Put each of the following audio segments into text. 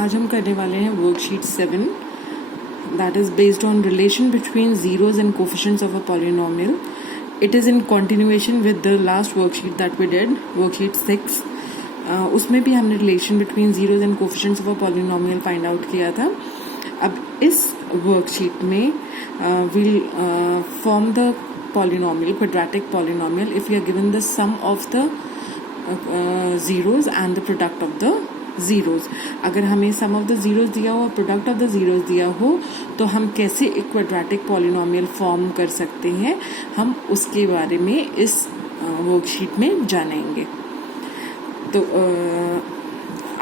आज हम करने वाले हैं worksheet 7 that is based on relation between zeros and coefficients of a polynomial. It is in continuation with the last worksheet that we did, worksheet 6. उसमें भी हमने relation between zeros and coefficients of a polynomial find out किया था. अब इस worksheet में we'll form the polynomial, quadratic polynomial, if we are given the sum of the zeros and the product of the zeros. अगर हमें sum of the zeros दिया हो और product of the zeros दिया हो तो हम कैसे एक quadratic polynomial form कर सकते हैं, हम उसके बारे में इस वर्कशीट में जानेंगे. तो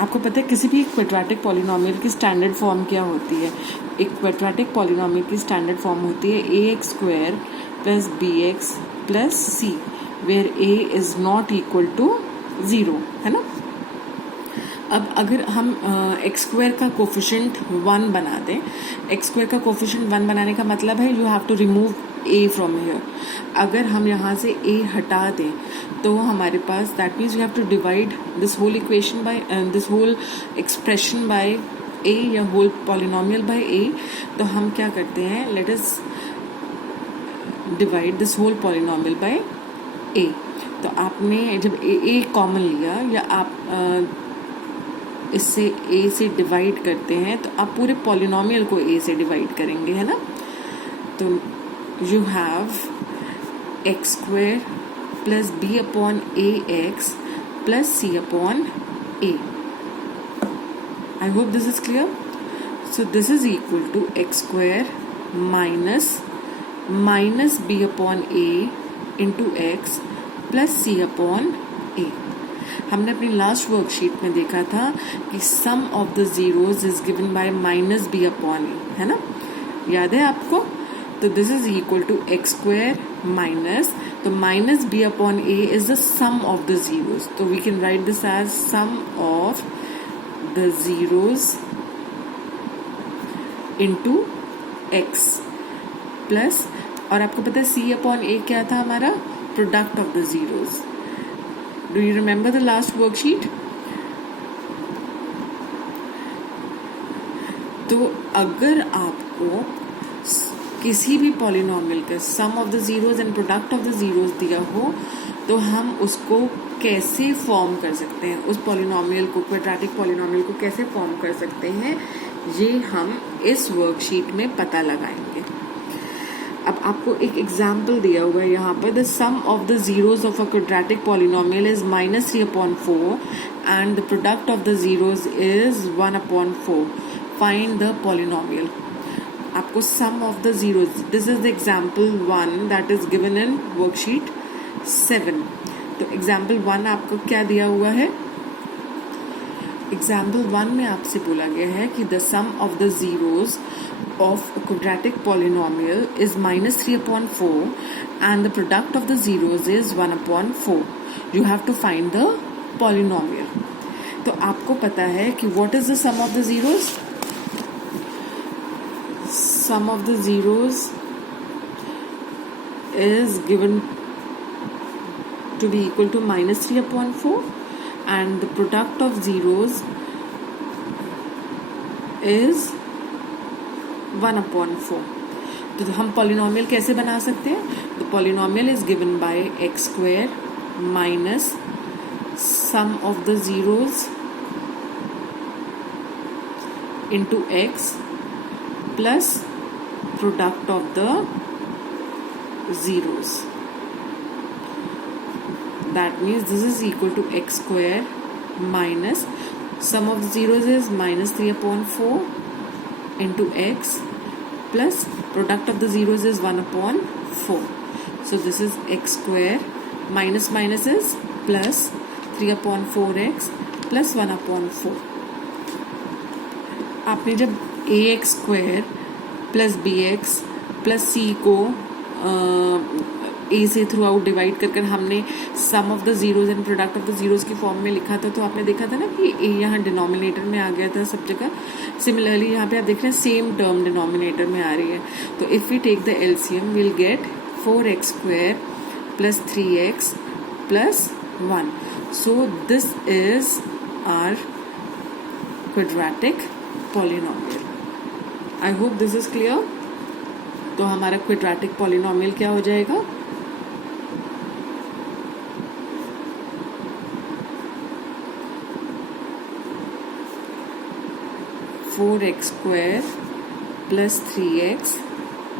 आपको पता है किसी भी क्वाड्रेटिक पॉलिनोमियल की स्टैंडर्ड फॉर्म क्या होती है. एक क्वाड्रेटिक पॉलिनोमियल की स्टैंडर्ड फॉर्म होती है ax square plus bx plus c, where a is not equal to 0, है ना. अब अगर हम एक्स स्क्वायर का कोफिशिएंट 1 बना दें, एक्स स्क्वायर का कोफिशिएंट 1 बनाने का मतलब है you have to remove a from here. अगर हम यहाँ से a हटा दें तो हमारे पास that means you have to divide this whole equation by this whole expression by a या होल पॉलिनोमियल बाय a. तो हम क्या करते हैं, let us divide this whole polynomial by a. तो आपने जब a कॉमन लिया या आप इससे a से डिवाइड करते हैं तो आप पूरे पॉलिनोमियल को a से डिवाइड करेंगे, है ना. तो you have X square plus b upon A x plus c upon a. I hope this is clear. So this is equal to x square minus b upon a into x plus c upon a. हमने अपनी last worksheet में देखा था कि sum of the zeros is given by minus B upon ए, है ना, याद है आपको. तो this is equal to x square minus, तो minus B upon A is the sum of the zeros. तो we can write this as sum of the zeros into X plus, और आपको पता है सी अपॉन ए क्या था हमारा, product of the zeros. Do you remember the last worksheet? तो अगर आपको किसी भी पॉलिनोमियल का sum of the zeros and product of the zeros दिया हो तो हम उसको कैसे फॉर्म कर सकते हैं, उस पॉलिनोमियल को, क्वाड्रेटिक पॉलिनोमियल को कैसे फॉर्म कर सकते हैं, ये हम इस वर्कशीट में पता लगाएंगे. अब आपको एक एग्जाम्पल दिया हुआ है यहाँ पर. The sum of the zeros of a quadratic polynomial is -3/4 and the product of the zeros is 1/4. Find the polynomial. आपको sum of the zeros, this is the example 1 that is given in worksheet 7. तो example 1 आपको क्या दिया हुआ है, example 1 में आपसे बोला गया है कि the sum of the zeros of a quadratic polynomial is -3/4 and the product of the zeros is 1/4. You have to find the polynomial. तो आपको पता है कि what is the sum of the zeros? Sum of the zeros is given to be equal to -3/4 and the product of zeros is 1/4. तो हम polynomial कैसे बना सकते हैं, तो polynomial is given by x square minus sum of the zeros into x plus product of the zeros. That means this is equal to x square minus sum of the zeros is -3/4 into x plus product of the zeros is 1/4. So this is x square minus minus is plus 3/4x plus 1/4. आपने जब ax square plus bx plus c को a से through out divide कर हमने sum of the zeros and product of the zeros की form में लिखा था, तो आपने देखा था ना कि a यहाँ डिनोमिनेटर में आ गया था सब जगह. सिमिलरली यहाँ पे आप देख रहे हैं सेम टर्म डिनोमिनेटर में आ रही है. तो if we take the LCM will get 4x square plus 3x plus 1. So this is our quadratic polynomial. I hope this is clear. तो हमारा क्वाड्रेटिक पॉलिनोमियल क्या हो जाएगा? Four X square plus 3x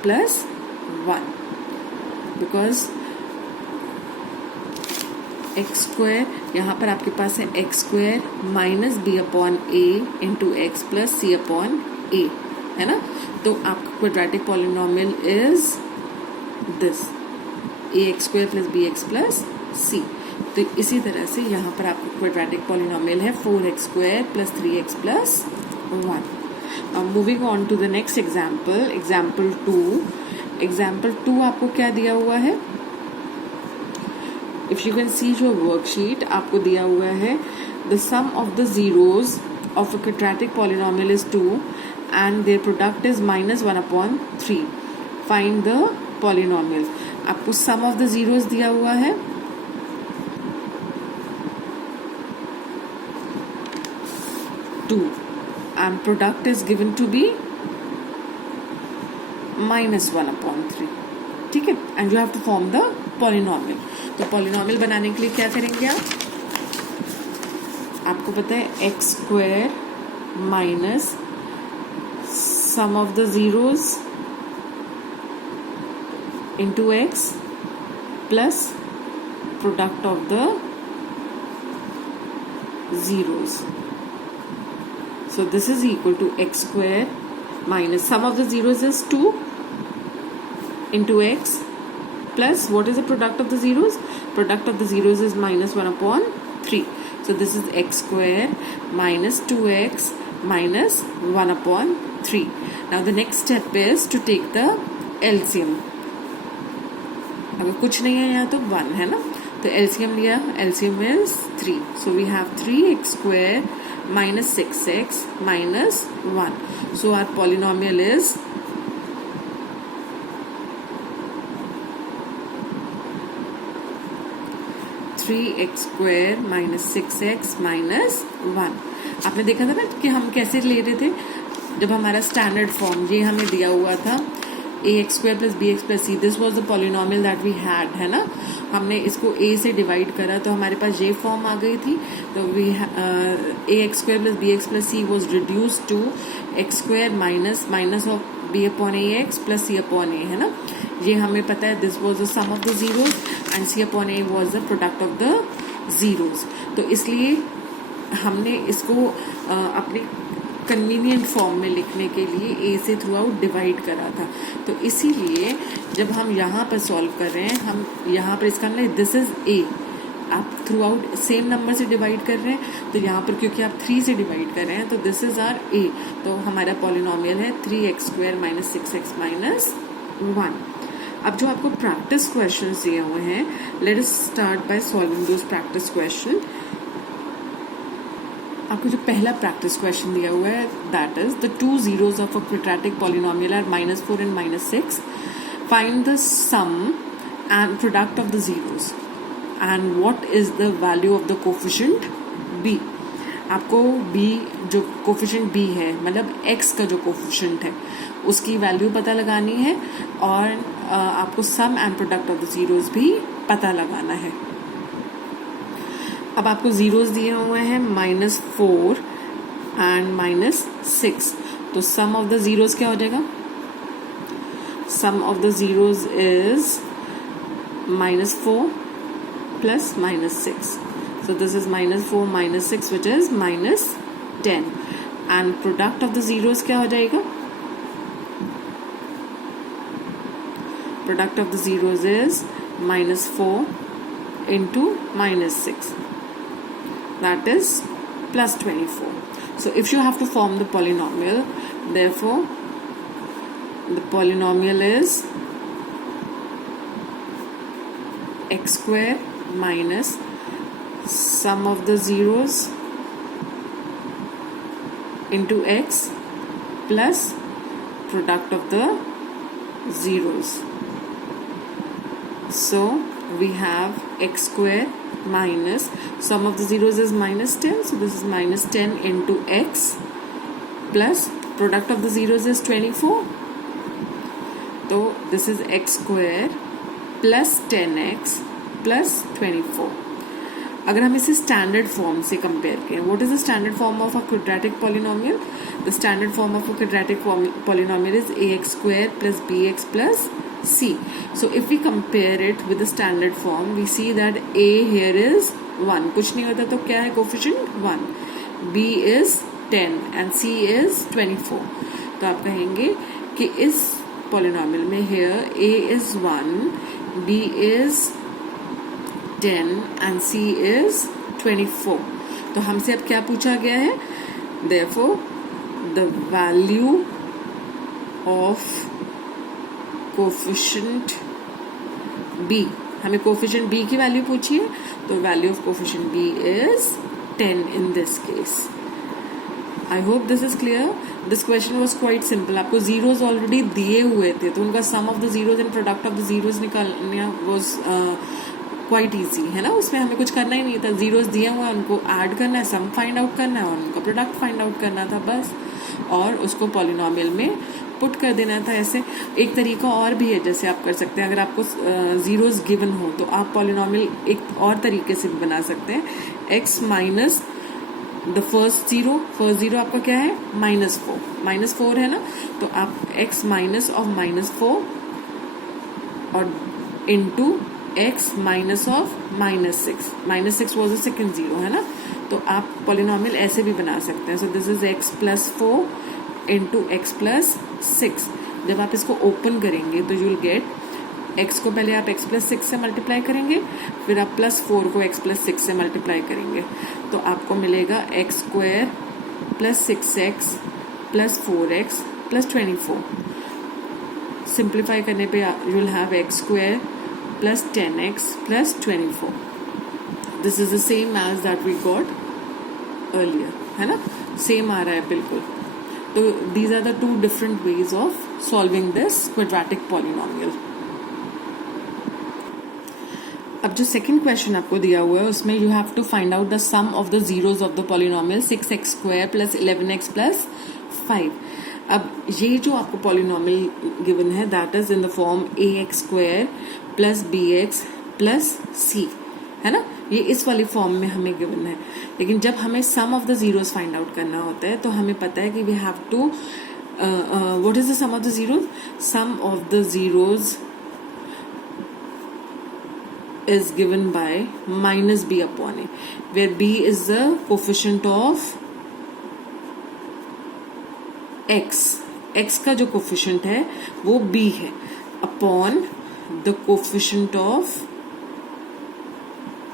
plus 1, because X square यहाँ पर आपके पास है x square minus B upon ए into x plus C upon ए, है ना. तो आपका quadratic polynomial is this A X square plus B X plus C. तो इसी तरह से यहाँ पर आपका क्वाड्रेटिक पॉलिनोमियल है 4x square plus 3x plus 1. Moving on to the next example, example 2. Example 2 आपको क्या दिया हुआ है? If you can see your worksheet, आपको दिया हुआ है the sum of the zeros of a quadratic polynomial is 2 and their product is minus 1 upon 3. Find the polynomial. आपको sum of the zeros दिया हुआ है 2 and product is given to be minus 1 upon 3. ठीक है, and you have to form the polynomial. तो polynomial बनाने के लिए क्या करेंगे आप? आपको पता है x square minus sum of the zeros into x plus product of the zeros. So this is equal to x square minus sum of the zeros is 2 into x plus what is the product of the zeros? Product of the zeros is minus 1 upon 3. So this is x square minus 2x minus 1 upon 3. Now the next step is to take the LCM. अगर कुछ नहीं है यहाँ तो 1 है ना, तो LCM लिया, LCM is 3. So we have 3x square minus 6x minus 1. So our polynomial is 3x square minus 6x minus 1. आपने देखा था ना कि हम कैसे ले रहे थे जब हमारा स्टैंडर्ड फॉर्म ये हमें दिया हुआ था A X square plus B X plus C. This was the polynomial that we had, है ना. हमने इसको ए से डिवाइड करा तो हमारे पास ये फॉर्म आ गई थी. तो we A X square plus B X plus C was reduce to x square minus of B upon A x plus C upon ए, है ना. ये हमें पता है this was the sum of the zeros and C upon A was the product of the zeros. तो इसलिए हमने इसको अपने कन्वीनियंट फॉर्म में लिखने के लिए ए से थ्रू आउट डिवाइड करा था. तो इसीलिए जब हम यहाँ पर सॉल्व कर रहे हैं, हम यहाँ पर इसका मतलब दिस इज ए, आप थ्रू आउट सेम नंबर से डिवाइड कर रहे हैं. तो यहाँ पर क्योंकि आप 3 से डिवाइड कर रहे हैं तो दिस इज आर ए. तो हमारा पॉलिनोमियल है 3x square minus 6x minus 1. अब जो आपको प्रैक्टिस क्वेश्चन दिए हुए हैं, let us start by solving those practice question. आपको जो पहला प्रैक्टिस क्वेश्चन दिया हुआ है that is the 2 zeros of a quadratic polynomial are -4 and -6. Find the sum and product of the zeros and what is the value of the coefficient b. आपको b जो coefficient b है मतलब x का जो coefficient है उसकी value पता लगानी है और आपको sum and product of the zeros भी पता लगाना है. अब आपको जीरोस दिए हुए हैं -4 एंड -6. तो सम ऑफ द जीरोस क्या हो जाएगा? Sum of the zeros is -4 plus -6. So this is -4 -6 which is -10. And product of the zeros क्या हो जाएगा? Product of the zeros is -4 into -6. That is +24. So if you have to form the polynomial, therefore the polynomial is x square minus sum of the zeros into x plus product of the zeros. So we have x square minus sum of the zeros is -10, so this is -10 into x plus product of the zeros is 24, तो this is x square plus 10x plus 24. अगर हम इसे standard form से compare करें, what is the standard form of a quadratic polynomial? The standard form of a quadratic polynomial is ax square plus bx plus c. So if we compare it with the standard form, we see that a here is 1, कुछ नहीं होता तो क्या है coefficient 1, b is 10 and c is 24. तो आप कहेंगे कि इस पॉलिनोमियल में here a is 1, b is 10 and c is 24. तो हमसे अब क्या पूछा गया है? Therefore the value of coefficient b, हमें कोफिशिएंट b की वैल्यू पूछी है, तो value of coefficient b is 10 in this case. I hope this is clear. This question was quite simple. आपको जीरोज ऑलरेडी दिए हुए थे, तो उनका sum of the zeros and product of the zeros निकालना वॉज क्वाइट ईजी, है ना. उसमें हमें कुछ करना ही नहीं था. जीरोज दिए हुए हैं, उनको ऐड करना है, सम फाइंड आउट करना है और उनका प्रोडक्ट फाइंड आउट करना था बस, और उसको पॉलिनोमियल में पुट कर देना था. ऐसे एक तरीका और भी है जैसे आप कर सकते हैं. अगर आपको जीरोज गिवन हो तो आप पॉलिनोमियल एक और तरीके से भी बना सकते हैं. x minus the first zero आपका क्या है? -4 है ना. तो आप x माइनस ऑफ -4 और into x minus of -6 was the second zero, है ना. तो आप पॉलिनोमियल ऐसे भी बना सकते हैं. सो this is x plus 4 into x plus 6. जब आप इसको ओपन करेंगे तो यू विल गेट x को पहले आप x प्लस 6 से मल्टीप्लाई करेंगे, फिर आप प्लस 4 को x प्लस 6 से मल्टीप्लाई करेंगे, तो आपको मिलेगा x square plus 6x plus 4x plus 24. Simplify करने पे you will have x square plus 10x plus 24. This is the same as that we got earlier, है ना. सेम आ रहा है बिल्कुल. तो these are the two different ways of solving this quadratic polynomial. अब जो सेकंड क्वेश्चन आपको दिया हुआ है उसमें you have to find out the sum of the zeros of the polynomial 6x square plus 11x plus 5. अब ये जो आपको पॉलिनोमियल गिवन है that is in the form ax square plus bx plus c, है ना. ये इस वाली फॉर्म में हमें गिवन है. लेकिन जब हमें sum of the zeros find out करना होता है तो हमें पता है कि we have to what is the sum of the zeros? Sum of the zeros is given by minus b upon a, where b is the coefficient of x. x का जो कोफिशिएंट है वो b है upon the coefficient of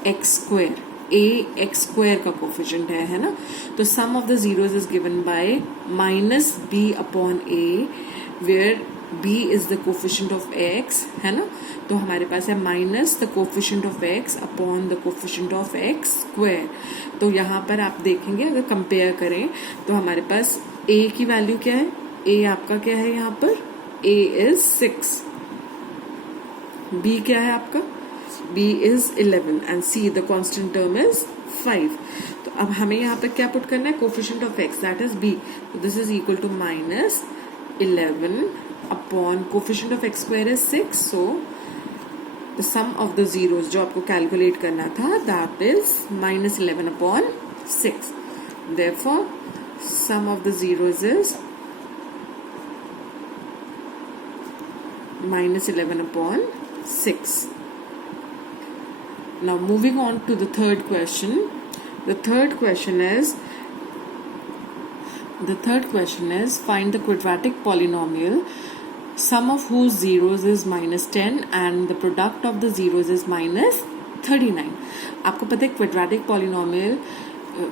x square. a x square का coefficient है ना. तो sum of the zeros is given by minus b upon a, where b is the coefficient of x, है ना. तो हमारे पास है minus the coefficient of x upon the coefficient of x square. तो यहाँ पर आप देखेंगे अगर कंपेयर करें तो हमारे पास a की वैल्यू क्या है? a आपका क्या है यहाँ पर? a इज 6, b क्या है आपका? b is 11 and c the constant term is 5. तो अब हमें यहाँ पर क्या पुट करना है? Coefficient of x that is b. तो this is equal to minus 11 upon coefficient of x square is 6. So the sum of the zeros जो आपको कैलकुलेट करना था that is minus 11 upon 6. Therefore sum of the zeros is minus 11 upon 6. Now moving on to the third question. The third question is find the quadratic polynomial sum of whose zeros is minus 10 and the product of the zeros is minus 39. आपको पता है quadratic polynomial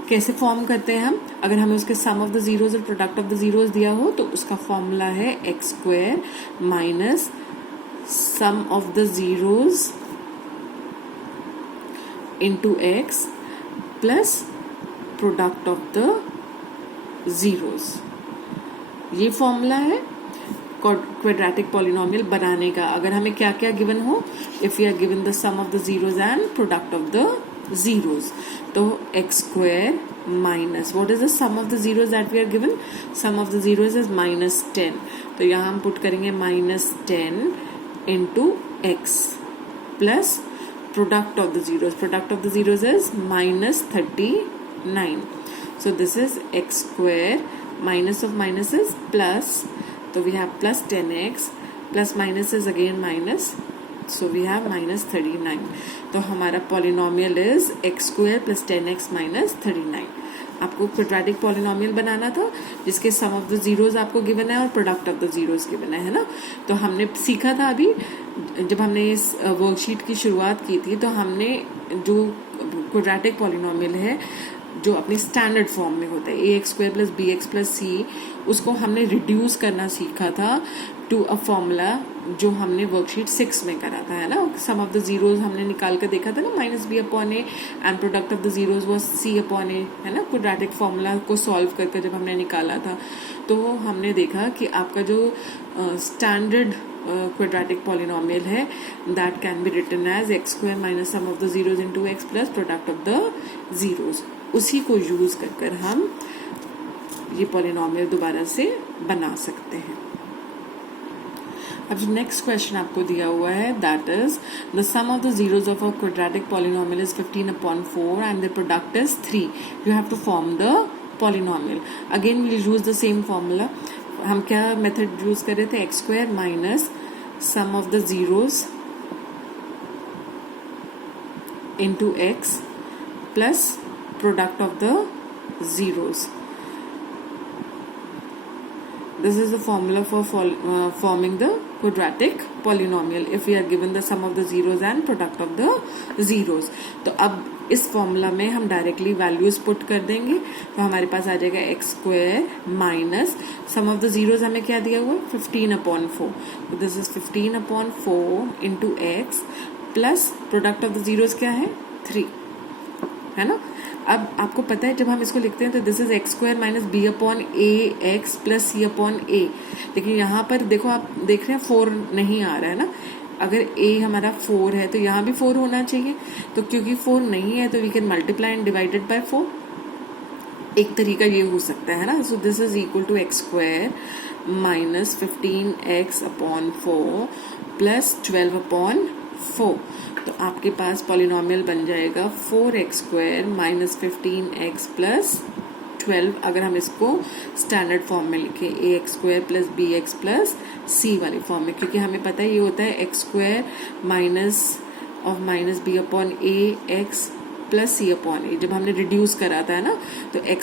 कैसे form करते हैं हम? अगर हमें उसके सम ऑफ द जीरोज और प्रोडक्ट ऑफ द जीरोज दिया हो तो उसका फॉर्मूला है x square minus sum of the zeros into x plus product of the zeros. ये फॉर्मूला है क्वाड्रेटिक पॉलिनोमियल बनाने का. अगर हमें क्या क्या गिवन हो, if you are given the sum of the zeros and product of the zeros, तो x square minus. What is the sum of the zeros that we are given? Sum of the zeros is -10. तो यहाँ हम put करेंगे -10 into x plus product of the zeros. Product of the zeros is -39. So this is x square, minus of minus is plus. So we have plus 10x plus minus is again minus. So we have -39. तो हमारा polynomial is x square plus 10x minus 39. आपको quadratic polynomial बनाना था जिसके सम of the zeros आपको given है और product of the zeros given है ना. तो हमने सीखा था अभी जब हमने इस वर्कशीट की शुरुआत की थी, तो हमने जो क्वाड्रेटिक पॉलिनोमियल है जो अपनी स्टैंडर्ड फॉर्म में होता है ax square plus bx plus c, उसको हमने रिड्यूस करना सीखा था टू अ फॉर्मूला जो हमने वर्कशीट 6 में करा था, है ना. सम ऑफ द जीरोज हमने निकाल कर देखा था ना, -b upon a and product of the zeros was c upon ए, है ना. क्वाड्रेटिक फॉर्मूला को सॉल्व करके जब हमने निकाला था तो हमने देखा कि आपका जो स्टैंडर्ड क्वाड्रेटिक पॉलिनोमियल है that can be written as x square minus sum of the zeros into x plus product of the zeros. उसी को यूज कर हम ये पॉलिनोमियल दोबारा से बना सकते हैं. अब जो नेक्स्ट क्वेश्चन आपको दिया हुआ है that is the sum of the zeros of a quadratic polynomial is 15/4 and the product is 3. You have to form the polynomial. Again we'll use the same formula. हम क्या मेथड यूज कर रहे थे? x square minus sum of the zeros into x plus product of the zeros. This is the formula for forming the quadratic polynomial if we are given the sum of the zeros and product of the zeros. तो अब इस formula में हम directly values put कर देंगे तो हमारे पास आ जाएगा x square minus sum of the zeros हमें क्या दिया हुआ 15/4. तो this is 15/4 into x plus product of the zeros क्या है 3, है ना. अब आपको पता है जब हम इसको लिखते हैं तो this is x square minus b upon A x plus c upon a. लेकिन यहाँ पर देखो आप देख रहे हैं 4 नहीं आ रहा है ना. अगर a हमारा 4 है तो यहाँ भी 4 होना चाहिए. तो क्योंकि 4 नहीं है तो we can multiply and divided by 4. एक तरीका ये हो सकता है ना. So this is equal to x square minus 15x upon 4 plus 12/4. तो आपके पास पॉलिनोमियल बन जाएगा 4x square minus 15x plus 12. अगर हम इसको स्टैंडर्ड फॉर्म में लिखें ax square plus bx plus c वाली फॉर्म में, क्योंकि हमें पता है ये होता है x square minus of minus b upon A x plus c upon a. जब हमने रिड्यूस करा था ना तो x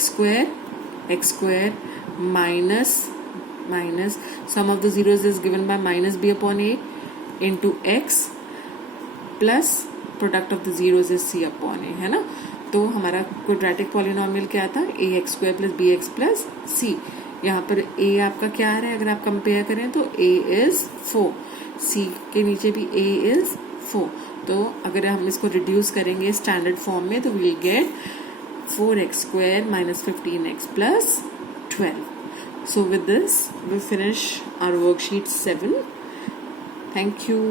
square minus minus sum of the zeros is given by minus b upon A into x plus product of the zeros is c upon ए, है ना. तो हमारा क्वाड्रेटिक पॉलिनोमियल क्या था ax square plus bx plus c. यहाँ पर a आपका क्या आ रहा है अगर आप कंपेयर करें तो a इज 4, c के नीचे भी a इज 4. तो अगर हम इसको रिड्यूस करेंगे स्टैंडर्ड फॉर्म में तो we'll get 4x square minus 15x plus 12. So with this we finish our worksheet 7. Thank you.